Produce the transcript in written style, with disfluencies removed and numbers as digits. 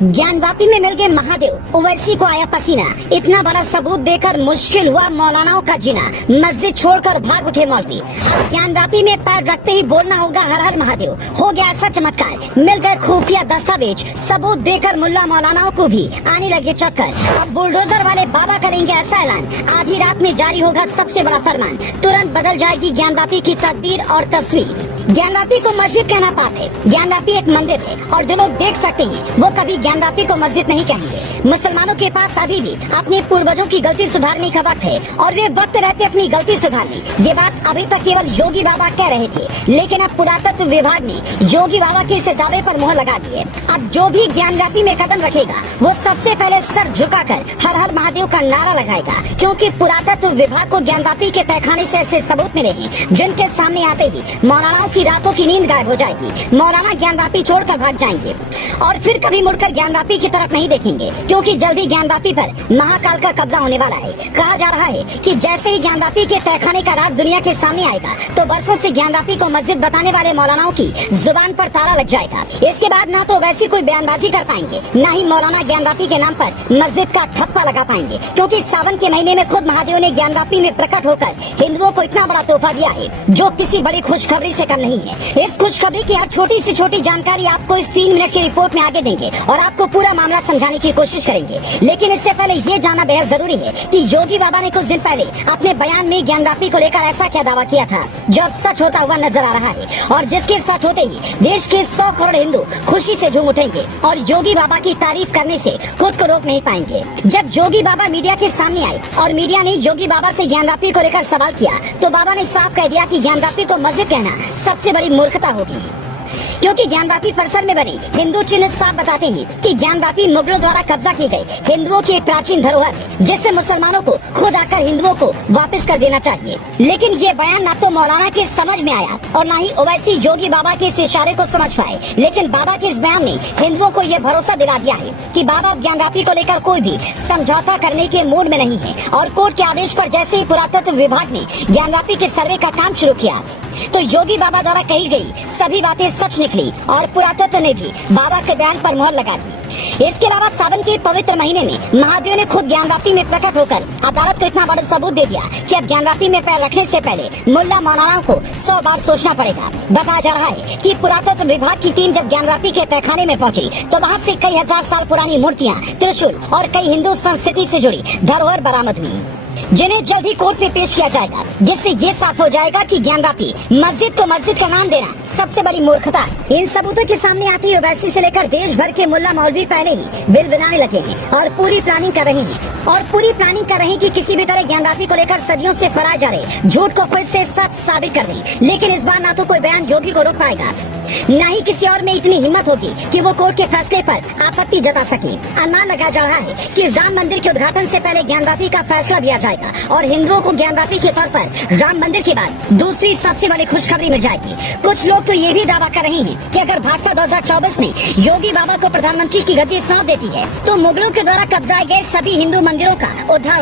ज्ञानवापी में मिल गए महादेव, ओवैसी को आया पसीना। इतना बड़ा सबूत देकर मुश्किल हुआ मौलानाओं का जीना। मस्जिद छोड़कर भाग उठे मौलवी। ज्ञानवापी में पैर रखते ही बोलना होगा हर हर महादेव। हो गया ऐसा चमत्कार, मिल गए खुफिया दस्तावेज। सबूत देकर मुल्ला मौलानाओं को भी आने लगे चक्कर। अब बुलडोजर वाले बाबा करेंगे ऐसा ऐलान, आधी रात में जारी होगा सबसे बड़ा फरमान। तुरंत बदल जाएगी ज्ञानवापी की तकदीर और तस्वीर। ज्ञानवापी को मस्जिद कहना पाप है। ज्ञानवापी एक मंदिर है और जो लोग देख सकते हैं वो कभी ज्ञानवापी को मस्जिद नहीं कहेंगे। मुसलमानों के पास अभी भी अपने पूर्वजों की गलती सुधारने का वक्त है और वे वक्त रहते अपनी गलती सुधारने। ये बात अभी तक केवल योगी बाबा कह रहे थे, लेकिन अब पुरातत्व विभाग ने योगी बाबा के इस दावे पर मुहर लगा दी है। अब जो भी ज्ञानवापी में कदम रखेगा वो सबसे पहले सर झुकाकर हर हर महादेव का नारा लगाएगा, क्योंकि पुरातत्व विभाग को ज्ञानवापी के तहखाने से ऐसे सबूत मिले हैं जिनके सामने आते ही मौलानाओं की रातों की नींद गायब हो जाएगी। मौलाना ज्ञानवापी छोड़कर भाग जाएंगे और फिर कभी मुड़कर ज्ञानवापी की तरफ नहीं देखेंगे, क्योंकि जल्दी ज्ञानवापी पर महाकाल का कब्जा होने वाला है। कहा जा रहा है कि जैसे ही ज्ञानवापी के तहखाने का राज दुनिया के सामने आएगा तो बरसों से ज्ञानवापी को मस्जिद बताने वाले मौलानाओं की जुबान पर ताला लग जाएगा। इसके बाद ना तो वैसी कोई बयानबाजी कर पाएंगे, ना ही मौलाना ज्ञानवापी के नाम पर मस्जिद का ठप्पा लगा पाएंगे, क्योंकि सावन के महीने में खुद महादेव ने ज्ञानवापी में प्रकट होकर हिंदुओं को इतना बड़ा तोहफा दिया है जो किसी बड़ी खुशखबरी से कम नहीं है। इस खुशखबरी की हर छोटी से छोटी जानकारी आपको इस 3 मिनट की रिपोर्ट में आगे देंगे और आपको पूरा मामला समझाने की कोशिश करेंगे। लेकिन इससे पहले ये जानना बेहद जरूरी है कि योगी बाबा ने कुछ दिन पहले अपने बयान में ज्ञानवापी को लेकर ऐसा क्या दावा किया था जो अब सच होता हुआ नजर आ रहा है, और जिसके सच होते ही देश के 100 करोड़ हिंदू खुशी से झूम उठेंगे और योगी बाबा की तारीफ करने से खुद को रोक नहीं पाएंगे। जब योगी बाबा मीडिया के सामने आए और मीडिया ने योगी बाबा से ज्ञानवापी को लेकर सवाल किया तो बाबा ने साफ कह दिया कि ज्ञानवापी को मस्जिद कहना सबसे बड़ी मूर्खता होगी, क्योंकि ज्ञानवापी परिसर में बनी हिंदू चिन्ह साफ बताते हैं कि ज्ञानवापी मुगलों द्वारा कब्जा की गई हिंदुओं की एक प्राचीन धरोहर है, जिससे मुसलमानों को खुद आकर हिंदुओं को वापस कर देना चाहिए। लेकिन ये बयान ना तो मौलाना के समझ में आया और ना ही ओवैसी योगी बाबा के इस इशारे को समझ पाए। लेकिन बाबा के इस बयान ने हिंदुओं को ये भरोसा दिला दिया है कि बाबा ज्ञानवापी को लेकर कोई भी समझौता करने के मूड में नहीं है। और कोर्ट के आदेश पर जैसे ही पुरातत्व विभाग ने ज्ञानवापी के सर्वे का काम शुरू किया तो योगी बाबा द्वारा कही गई सभी बातें सच निकली और पुरातत्व ने भी बाबा के बयान पर मुहर लगा दी। इसके अलावा सावन के पवित्र महीने में महादेव ने खुद ज्ञानवापी में प्रकट होकर अदालत को इतना बड़ा सबूत दे दिया कि अब ज्ञानवापी में पैर रखने से पहले मुल्ला मौलानाओं को 100 बार सोचना पड़ेगा। बताया जा रहा है कि पुरातत्व विभाग की टीम जब ज्ञानवापी के तहखाने में पहुंची तो वहां से कई हजार साल पुरानी मूर्तियां, त्रिशूल और कई हिंदू संस्कृति से जुड़ी धरोहर बरामद हुई, जिन्हें जल्द ही कोर्ट में पेश किया जाएगा, जिससे ये साफ हो जाएगा कि ज्ञानवापी मस्जिद को मस्जिद का नाम देना सबसे बड़ी मूर्खता। इन सबूतों के सामने आते ही ओवैसी से लेकर देश भर के मुल्ला मौलवी पहले ही बिल बनाने लगे हैं और पूरी प्लानिंग कर रहे हैं कि किसी भी तरह ज्ञानवापी को लेकर सदियों से फरार जा रहे झूठ को फिर से सच साबित कर दें। लेकिन इस बार ना तो कोई बयान योगी को रोक पाएगा, न ही किसी और में इतनी हिम्मत होगी कि वो कोर्ट के फैसले पर आपत्ति जता सके। अनुमान लगाया जा रहा है कि राम मंदिर के उद्घाटन से पहले ज्ञानवापी का फैसला लिया जाएगा और हिंदुओं को ज्ञानवापी के तौर पर राम मंदिर के बाद दूसरी सबसे बड़ी खुशखबरी मिल जाएगी। कुछ लोग तो ये भी दावा कर रहे हैं कि अगर भाजपा 2024 में योगी बाबा को प्रधानमंत्री की गद्दी सौंप देती है तो मुगलों के द्वारा कब्जाए गए सभी हिंदू मंदिरों का उद्धार